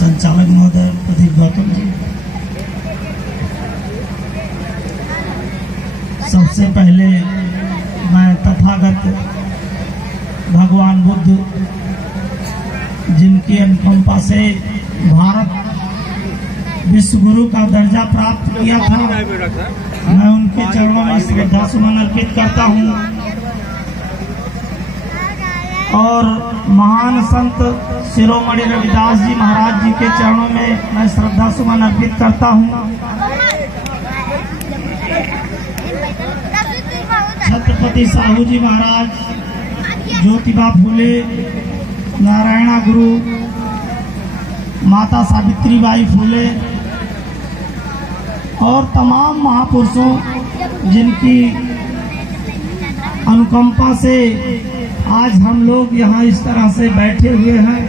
संचालक महोदय प्रदीप गौतम जी, सबसे पहले मैं तथागत भगवान बुद्ध जिनकी अनुकंपा से भारत विश्व गुरु का दर्जा प्राप्त किया था, मैं उनके चरणों में श्रद्धा सुमन अर्पित करता हूँ। और महान संत शिरोमणि रविदास जी महाराज जी के चरणों में मैं श्रद्धा सुमन अर्पित करता हूँ। छत्रपति साहू जी महाराज, ज्योतिबा फूले, नारायणा गुरु, माता सावित्रीबाई फूले और तमाम महापुरुषों जिनकी अनुकंपा से आज हम लोग यहाँ इस तरह से बैठे हुए हैं,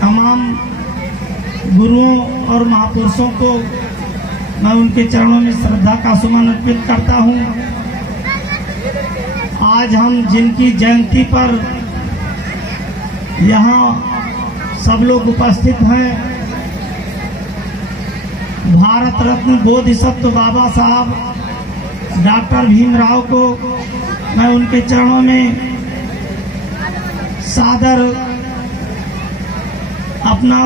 तमाम गुरुओं और महापुरुषों को मैं उनके चरणों में श्रद्धा का सुमन अर्पित करता हूँ। आज हम जिनकी जयंती पर यहाँ सब लोग उपस्थित हैं, भारत रत्न बोधिसत्व बाबा साहब डॉक्टर भीमराव को मैं उनके चरणों में सादर अपना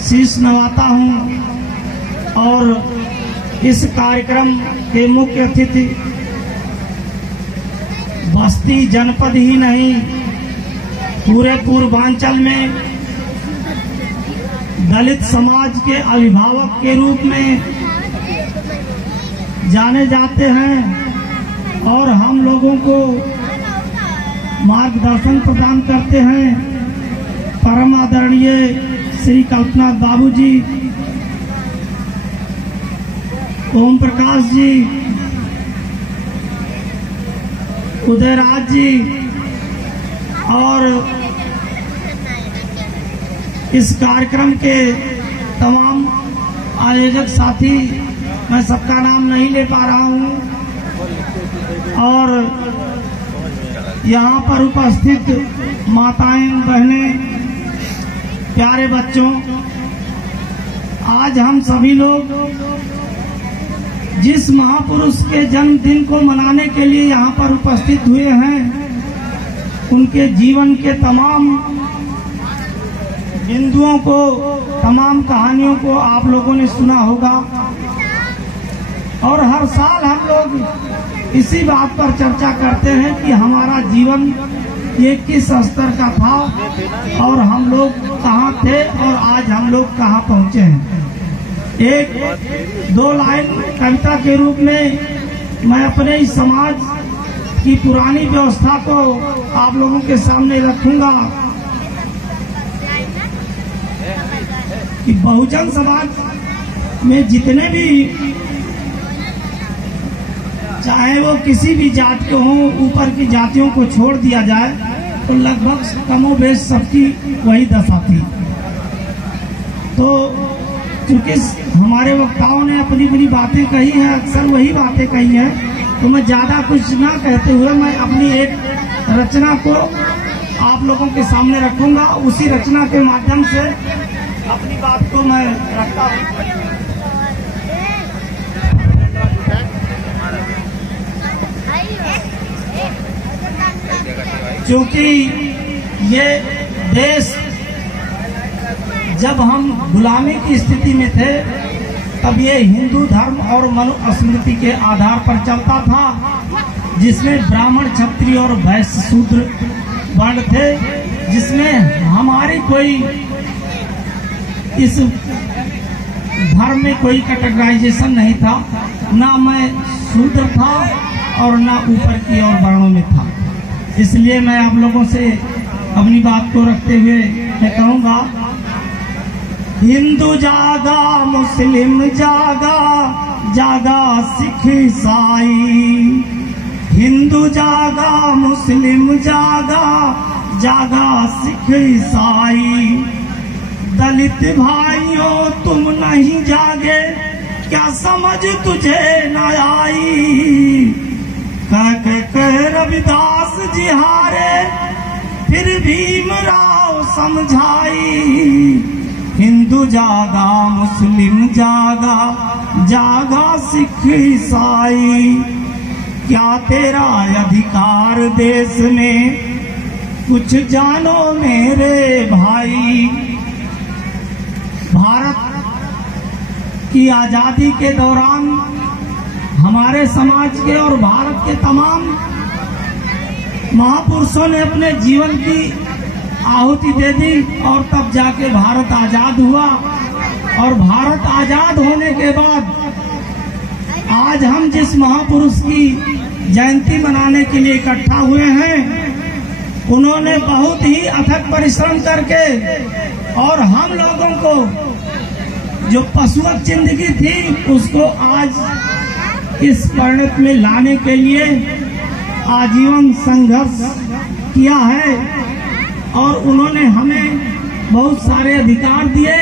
शीश नवाता हूं। और इस कार्यक्रम के मुख्य अतिथि बस्ती जनपद ही नहीं, पूरे पूर्वांचल में दलित समाज के अभिभावक के रूप में जाने जाते हैं और हम लोगों को मार्गदर्शन प्रदान करते हैं। परम आदरणीय श्री कल्पनाथ बाबू जी, ओम प्रकाश जी, उदयराज जी और इस कार्यक्रम के तमाम आयोजक साथी, मैं सबका नाम नहीं ले पा रहा हूँ। और यहाँ पर उपस्थित माताएं, बहनें, प्यारे बच्चों, आज हम सभी लोग जिस महापुरुष के जन्मदिन को मनाने के लिए यहाँ पर उपस्थित हुए हैं, उनके जीवन के तमाम बिंदुओं को, तमाम कहानियों को आप लोगों ने सुना होगा। और हर साल हम लोग इसी बात पर चर्चा करते हैं कि हमारा जीवन ये किस स्तर का था और हम लोग कहाँ थे और आज हम लोग कहाँ पहुँचे हैं। एक दो लाइन कविता के रूप में मैं अपने इस समाज की पुरानी व्यवस्था को आप लोगों के सामने रखूंगा कि बहुजन समाज में जितने भी, चाहे वो किसी भी जात के हों, ऊपर की जातियों को छोड़ दिया जाए तो लगभग कमोबेश सबकी वही दशा थी। तो चूंकि हमारे वक्ताओं ने अपनी अपनी बातें कही हैं, अक्सर वही बातें कही हैं, तो मैं ज्यादा कुछ ना कहते हुए मैं अपनी एक रचना को आप लोगों के सामने रखूंगा। उसी रचना के माध्यम से अपनी बात को मैं रखता हूँ। क्योंकि ये देश जब हम गुलामी की स्थिति में थे, तब ये हिंदू धर्म और मनुस्मृति के आधार पर चलता था, जिसमें ब्राह्मण, क्षत्रिय और वैश्य शूद्र वर्ण थे, जिसमें हमारी कोई इस धर्म में कोई कैटेगराइजेशन नहीं था। ना मैं शूद्र था और ना ऊपर की ओर वर्णों में था। इसलिए मैं आप लोगों से अपनी बात को रखते हुए मैं कहूँगा, हिंदू जागा, मुस्लिम जागा, जागा सिख ईसाई। हिंदू जागा, मुस्लिम जागा, जागा सिख ईसाई। दलित भाइयों तुम नहीं जागे, क्या समझ तुझे न आई। कह रविदास जी हारे, फिर भीमराव समझाई। हिंदू जागा, मुस्लिम जागा, जागा सिख ईसाई, क्या तेरा अधिकार देश में, कुछ जानो मेरे भाई। भारत की आजादी के दौरान हमारे समाज के और भारत के तमाम महापुरुषों ने अपने जीवन की आहुति दे दी और तब जाके भारत आजाद हुआ। और भारत आजाद होने के बाद आज हम जिस महापुरुष की जयंती मनाने के लिए इकट्ठा हुए हैं, उन्होंने बहुत ही अथक परिश्रम करके और हम लोगों को जो पशुवत जिंदगी थी उसको आज इस परिणत में लाने के लिए आजीवन संघर्ष किया है। और उन्होंने हमें बहुत सारे अधिकार दिए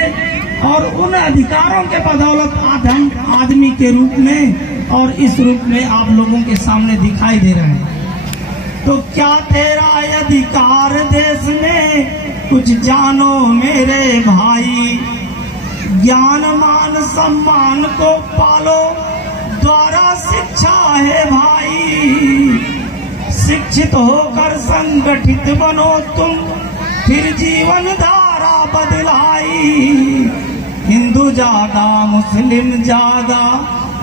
और उन अधिकारों के बदौलत आज हम आदमी के रूप में और इस रूप में आप लोगों के सामने दिखाई दे रहे हैं। तो क्या तेरा अधिकार देश में, कुछ जानो मेरे भाई। ज्ञान मान सम्मान को पालो, द्वारा शिक्षा है भाई। शिक्षित होकर संगठित बनो तुम, फिर जीवन धारा बदलाई। हिंदू जागा, मुस्लिम जागा,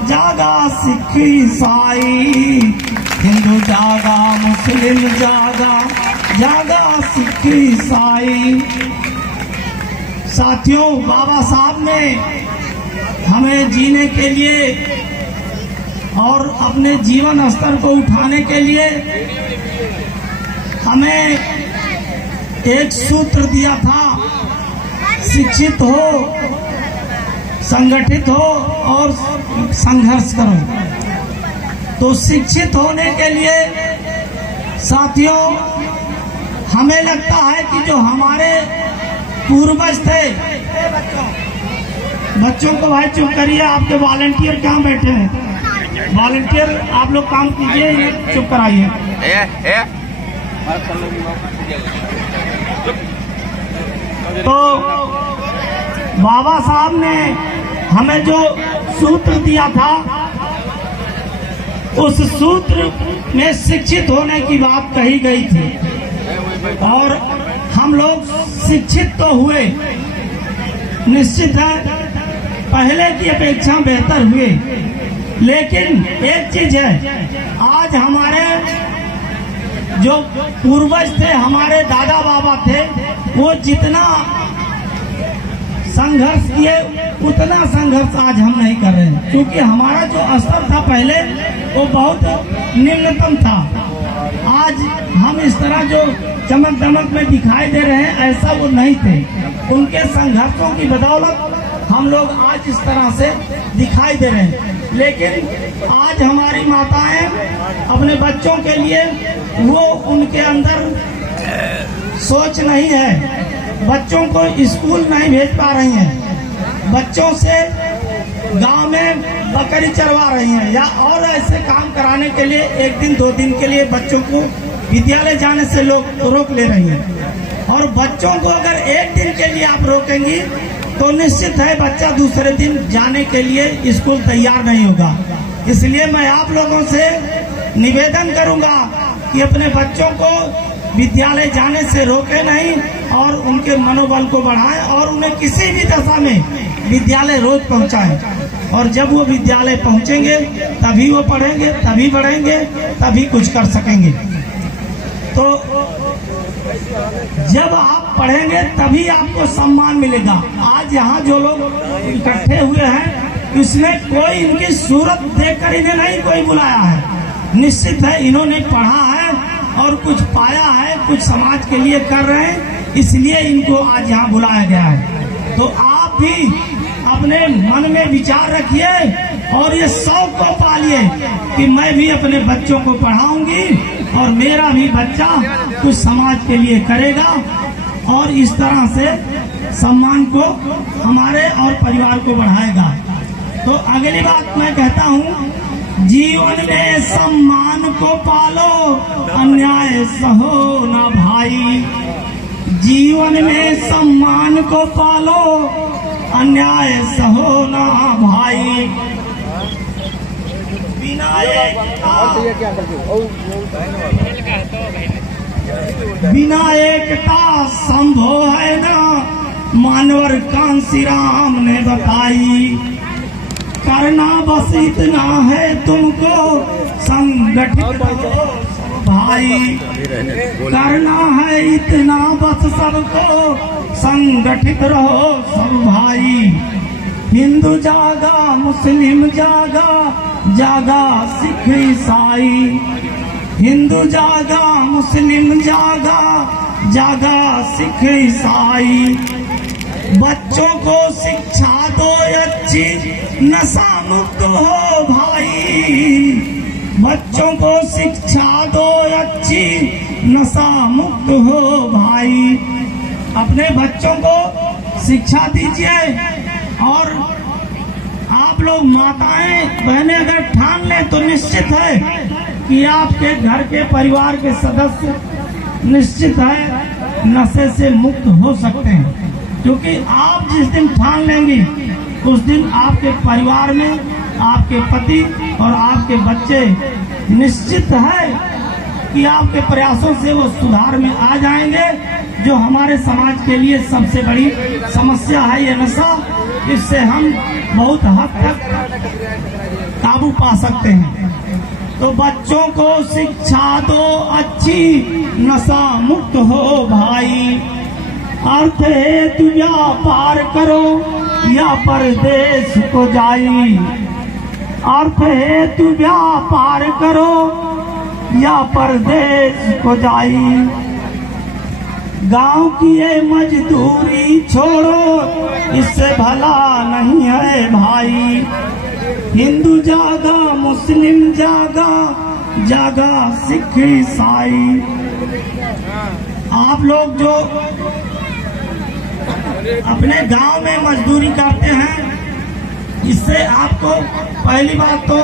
जागा सिख ईसाई। हिंदू जागा, मुस्लिम जागा, जागा सिख ईसाई। साथियों, बाबा साहब ने हमें जीने के लिए और अपने जीवन स्तर को उठाने के लिए हमें एक सूत्र दिया था, शिक्षित हो, संगठित हो और संघर्ष करो। तो शिक्षित होने के लिए साथियों हमें लगता है कि जो हमारे पूर्वज थे, बच्चों को भाई चुप करिए, आपके वॉलंटियर कहाँ बैठे हैं? वॉलंटियर आप लोग काम कीजिए, चुप कराइए। तो बाबा साहब ने हमें जो सूत्र दिया था, उस सूत्र में शिक्षित होने की बात कही गई थी और हम लोग शिक्षित तो हुए, निश्चित है पहले की अपेक्षा बेहतर हुए। लेकिन एक चीज है, आज हमारे जो पूर्वज थे, हमारे दादा बाबा थे, वो जितना संघर्ष किए उतना संघर्ष आज हम नहीं कर रहे हैं, क्योंकि हमारा जो स्तर था पहले वो बहुत निम्नतम था। आज हम इस तरह जो चमक दमक में दिखाई दे रहे हैं, ऐसा वो नहीं थे। उनके संघर्षों की बदौलत हम लोग आज इस तरह से दिखाई दे रहे हैं। लेकिन आज हमारी माताएं अपने बच्चों के लिए वो उनके अंदर सोच नहीं है, बच्चों को स्कूल नहीं भेज पा रही हैं, बच्चों से गांव में बकरी चरवा रही हैं या और ऐसे काम कराने के लिए एक दिन दो दिन के लिए बच्चों को विद्यालय जाने से लोग रोक ले रही हैं। और बच्चों को अगर एक दिन के लिए आप रोकेंगी तो निश्चित है बच्चा दूसरे दिन जाने के लिए स्कूल तैयार नहीं होगा। इसलिए मैं आप लोगों से निवेदन करूंगा कि अपने बच्चों को विद्यालय जाने से रोके नहीं और उनके मनोबल को बढ़ाएं और उन्हें किसी भी दशा में विद्यालय रोज पहुंचाएं। और जब वो विद्यालय पहुंचेंगे तभी वो पढ़ेंगे, तभी बढ़ेंगे, तभी कुछ कर सकेंगे। तो जब आप पढ़ेंगे तभी आपको सम्मान मिलेगा। आज यहाँ जो लोग इकट्ठे हुए हैं, इसमें कोई इनकी सूरत देखकर इन्हें नहीं कोई बुलाया है। निश्चित है इन्होंने पढ़ा है और कुछ पाया है, कुछ समाज के लिए कर रहे हैं, इसलिए इनको आज यहाँ बुलाया गया है। तो आप भी अपने मन में विचार रखिए और ये शौक को पालिए कि मैं भी अपने बच्चों को पढ़ाऊंगी और मेरा भी बच्चा कुछ समाज के लिए करेगा और इस तरह से सम्मान को हमारे और परिवार को बढ़ाएगा। तो अगली बात मैं कहता हूँ, जीवन में सम्मान को पालो, अन्याय सहो ना भाई। जीवन में सम्मान को पालो, अन्याय सहो ना भाई। बिना एकता संभव है ना, मानवर कांसी राम ने बताई। करना बस इतना है तुमको, संगठित रहो भाई। करना है इतना बस सबको, संगठित रहो सब भाई। हिंदू जागा मुस्लिम जागा, जागा सिख ईसाई। हिंदू जागा मुस्लिम जागा, जागा सिख ईसाई। बच्चों को शिक्षा दो अच्छी, नशा मुक्त हो भाई। बच्चों को शिक्षा दो अच्छी, नशा मुक्त हो भाई। अपने बच्चों को शिक्षा दीजिए। और आप लोग माताएं बहनें अगर ठान लें तो निश्चित है कि आपके घर के परिवार के सदस्य निश्चित है नशे से मुक्त हो सकते हैं। क्योंकि आप जिस दिन ठान लेंगी उस दिन आपके परिवार में आपके पति और आपके बच्चे निश्चित है कि आपके प्रयासों से वो सुधार में आ जाएंगे। जो हमारे समाज के लिए सबसे बड़ी समस्या है ये नशा, इससे हम बहुत हद तक काबू पा सकते हैं। तो बच्चों को शिक्षा दो अच्छी, नशा मुक्त हो भाई। अर्थ हेतु व्यापार करो या परदेश को जाई। अर्थ हेतु व्यापार करो या परदेश को जाई। गांव की ये मजदूरी छोड़ो, इससे भला नहीं है भाई। हिंदू जागा मुस्लिम जागा, जागा सिख ईसाई। आप लोग जो अपने गांव में मजदूरी करते हैं, इससे आपको पहली बात तो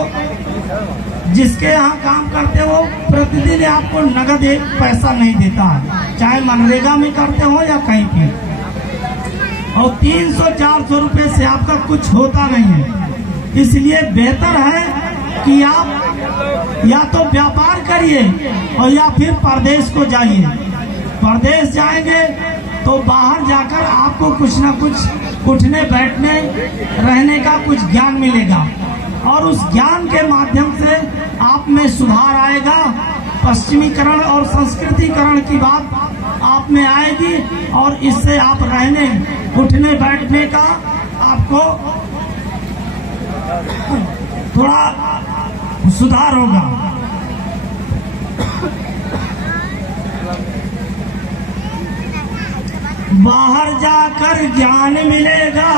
जिसके यहाँ काम करते हो प्रतिदिन आपको नगद एक पैसा नहीं देता है, चाहे मनरेगा में करते हो या कहीं भी। और 300-400 रुपए से आपका कुछ होता नहीं है। इसलिए बेहतर है कि आप या तो व्यापार करिए और या फिर परदेश को जाइए। परदेश जाएंगे तो बाहर जाकर आपको कुछ न कुछ उठने बैठने रहने का कुछ ज्ञान मिलेगा और उस ज्ञान के माध्यम से आप में सुधार आएगा। पश्चिमीकरण और संस्कृतिकरण की बात आप में आएगी और इससे आप रहने उठने बैठने का आपको थोड़ा सुधार होगा। बाहर जाकर ज्ञान मिलेगा,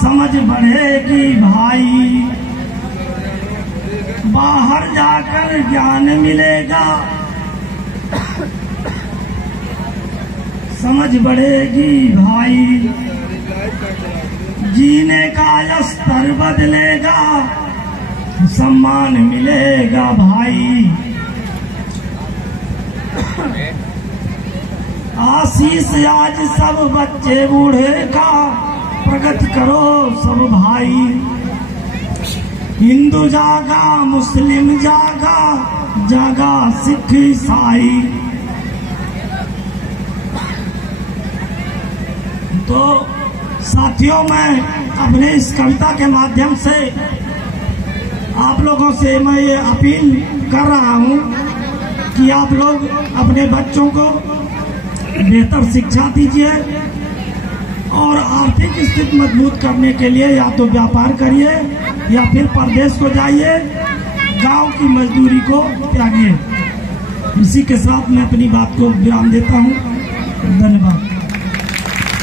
समझ बढ़ेगी भाई। बाहर जाकर ज्ञान मिलेगा, समझ बढ़ेगी भाई। जीने का स्तर बदलेगा, सम्मान मिलेगा भाई। आशीष आज सब बच्चे बूढ़े का, प्रगति करो सब भाई। हिंदू जागा मुस्लिम जागा, जागा सिख ईसाई। तो साथियों, मैं अपने इस कविता के माध्यम से आप लोगों से मैं ये अपील कर रहा हूँ कि आप लोग अपने बच्चों को बेहतर शिक्षा दीजिए और आर्थिक स्थिति मजबूत करने के लिए या तो व्यापार करिए या फिर परदेश को जाइए, गांव की मजदूरी को त्यागिए। इसी के साथ मैं अपनी बात को विराम देता हूँ। धन्यवाद।